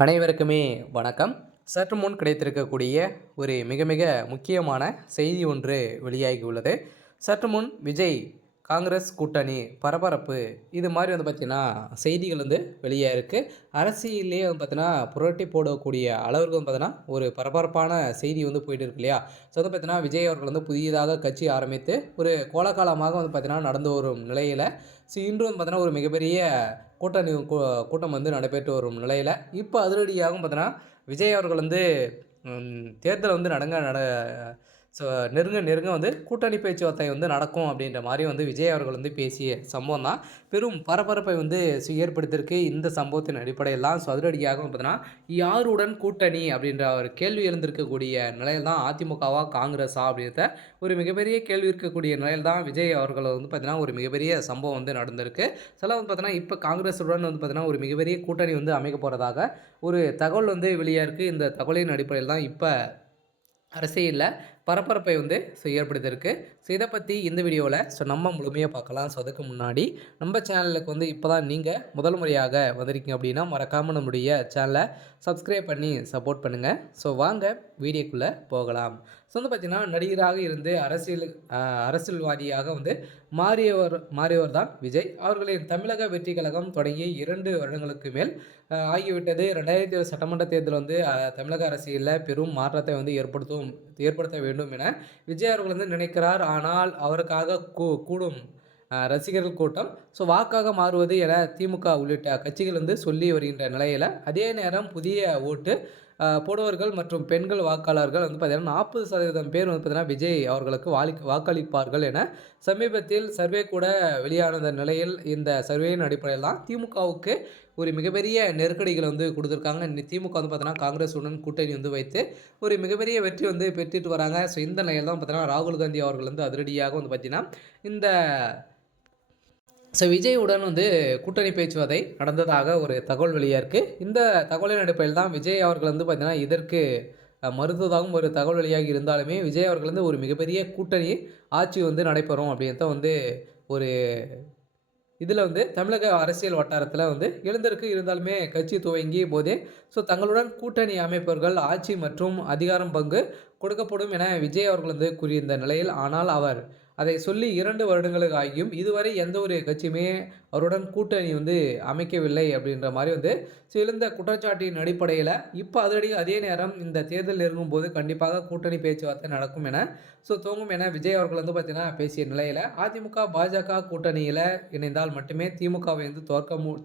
அனைவருக்குமே வணக்கம். சற்று முன் கிடைத்திருக்கக்கூடிய ஒரு மிக மிக முக்கியமான செய்தி ஒன்று வெளியாகியுள்ளது. சற்று முன் விஜய் காங்கிரஸ் கூட்டணி பரபரப்பு இது மாதிரி பார்த்தீங்கன்னா செய்திகள் வெளியாயிருக்கு. அரசியல்லேயே பார்த்தீங்கன்னா புரட்டி போடக்கூடிய அளவுக்கு பார்த்தீங்கன்னா ஒரு பரபரப்பான செய்தி போயிட்டு இருக்கு இல்லையா? ஸோ பார்த்தீங்கன்னா விஜய் அவர்கள் புதியதாக கட்சி ஆரம்பித்து ஒரு கோலாகாலமாக பார்த்தீங்கன்னா நடந்து வரும் நிலையில் இன்று பார்த்தீங்கன்னா ஒரு மிகப்பெரிய கூட்டணி கூட்டம் நடைபெற்று வரும் நிலையில் இப்போ அதிரடியாகவும் பார்த்தீங்கன்னா விஜய் அவர்கள் தேர்தல் ஸோ நெருங்க நெருங்க கூட்டணி பேச்சுவார்த்தை நடக்கும் அப்படின்ற மாதிரி விஜய் அவர்கள் பேசிய சம்பவம் தான் பெரும் பரபரப்பை ஏற்படுத்தியிருக்கு. இந்த சம்பவத்தின் அடிப்படையில் தான் ஸோ அதிரடியாக பார்த்தீங்கன்னா யாருடன் கூட்டணி அப்படின்ற ஒரு கேள்வி எழுந்திருக்கக்கூடிய நிலையில் தான் அதிமுகவா காங்கிரஸா அப்படின்றத ஒரு மிகப்பெரிய கேள்வி இருக்கக்கூடிய நிலையில் தான் விஜய் அவர்கள் பார்த்தீங்கன்னா ஒரு மிகப்பெரிய சம்பவம் நடந்திருக்கு. சில பார்த்தீங்கன்னா இப்போ காங்கிரஸுடன் பார்த்தீங்கன்னா ஒரு மிகப்பெரிய கூட்டணி அமைக்க போகிறதாக ஒரு தகவல் வெளியாக இருக்குது. இந்த தகவலின் அடிப்படையில் தான் இப்போ அரசியலில் பரபரப்பை ஏற்படுத்தியிருக்கு. ஸோ இதை பற்றி இந்த வீடியோவில் நம்ம முழுமையாக பார்க்கலாம். ஸோ அதுக்கு முன்னாடி நம்ம சேனலுக்கு இப்போ தான் நீங்கள் முதல் முறையாக வந்திருக்கீங்க அப்படின்னா மறக்காமல் நம்முடைய சேனலை சப்ஸ்கிரைப் பண்ணி சப்போர்ட் பண்ணுங்கள். ஸோ வாங்க வீடியோக்குள்ளே போகலாம். ஸோ பார்த்திங்கன்னா நடிகராக இருந்து அரசியல்வாதியாக மாறியவர் தான் விஜய். அவர்களின் தமிழக வெற்றி கழகம் தொடங்கி 2 வருடங்களுக்கு மேல் ஆகிவிட்டது. 2020 சட்டமன்ற தேர்தல் தமிழக அரசியலில் பெரும் மாற்றத்தை ஏற்படுத்த வேண்டும் என விஜய் அவர்கள் நினைக்கிறார். ஆனால் அவருக்காக கூடும் ரசிகர்கள் கூட்டம் ஸோ வாக்காக மாறுவது என திமுக உள்ளிட்ட கட்சிகள் சொல்லி வருகின்ற நிலையில் அதே நேரம் புதிய ஓட்டு போடுவர்கள் மற்றும் பெண்கள் வாக்காளர்கள் பார்த்தீங்கன்னா 40% பேர் பார்த்தீங்கன்னா விஜய் அவர்களுக்கு வாக்களிப்பார்கள் என சமீபத்தில் சர்வே கூட வெளியான நிலையில் இந்த சர்வேயின் அடிப்படையில் தான் திமுகவுக்கு ஒரு மிகப்பெரிய நெருக்கடிகளை கொடுத்துருக்காங்க. திமுக பார்த்தீங்கன்னா காங்கிரஸுடன் கூட்டணி வைத்து ஒரு மிகப்பெரிய வெற்றி பெற்றுட்டு வராங்க. ஸோ இந்த நிலையில் தான் பார்த்தீங்கன்னா ராகுல் காந்தி அவர்கள் அதிரடியாக பார்த்தீங்கன்னா இந்த ஸோ விஜயுடன் கூட்டணி பேச்சுவார்த்தை நடந்ததாக ஒரு தகவல் வெளியாக இருக்குது. இந்த தகவலின் அடிப்படையில் தான் விஜய் அவர்கள் பார்த்தீங்கன்னா இதற்கு மறுத்ததாகவும் ஒரு தகவல் வெளியாகி இருந்தாலுமே விஜய் அவர்கள் ஒரு மிகப்பெரிய கூட்டணி ஆட்சி நடைபெறும் அப்படின்றத ஒரு இதில் தமிழக அரசியல் வட்டாரத்தில் எழுந்திருக்கு. இருந்தாலுமே கட்சி துவங்கிய போதே ஸோ தங்களுடன் கூட்டணி அமைப்பவர்கள் ஆட்சி மற்றும் அதிகாரம் பங்கு கொடுக்கப்படும் என விஜய் அவர்கள் கூறியிருந்த நிலையில் ஆனால் அவர் அதை சொல்லி 2 வருடங்களுக்கு ஆகியும் இதுவரை எந்த ஒரு கட்சியுமே அவருடன் கூட்டணி அமைக்கவில்லை அப்படின்ற மாதிரி ஸோ எழுந்த குற்றச்சாட்டின் அடிப்படையில் இப்போ அதே நேரம் இந்த தேர்தல் நெருங்கும்போது கண்டிப்பாக கூட்டணி பேச்சுவார்த்தை நடக்கும் என ஸோ துவங்கும் என விஜய் அவர்கள் பார்த்தீங்கன்னா பேசிய நிலையில் அதிமுக பாஜக கூட்டணியில் இணைந்தால் மட்டுமே திமுகவை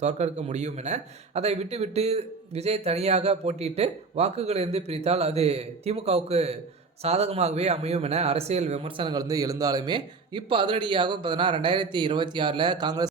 தோற்கடிக்க முடியும் என அதை விட்டு விஜய் தனியாக போட்டியிட்டு வாக்குகளை பிரித்தால் அது திமுகவுக்கு சாதகமாகவே அமையும் என அரசியல் விமர்சனங்கள் எழுந்தாலுமே இப்போ அதிரடியாக பார்த்தீங்கன்னா 2026 காங்கிரஸ்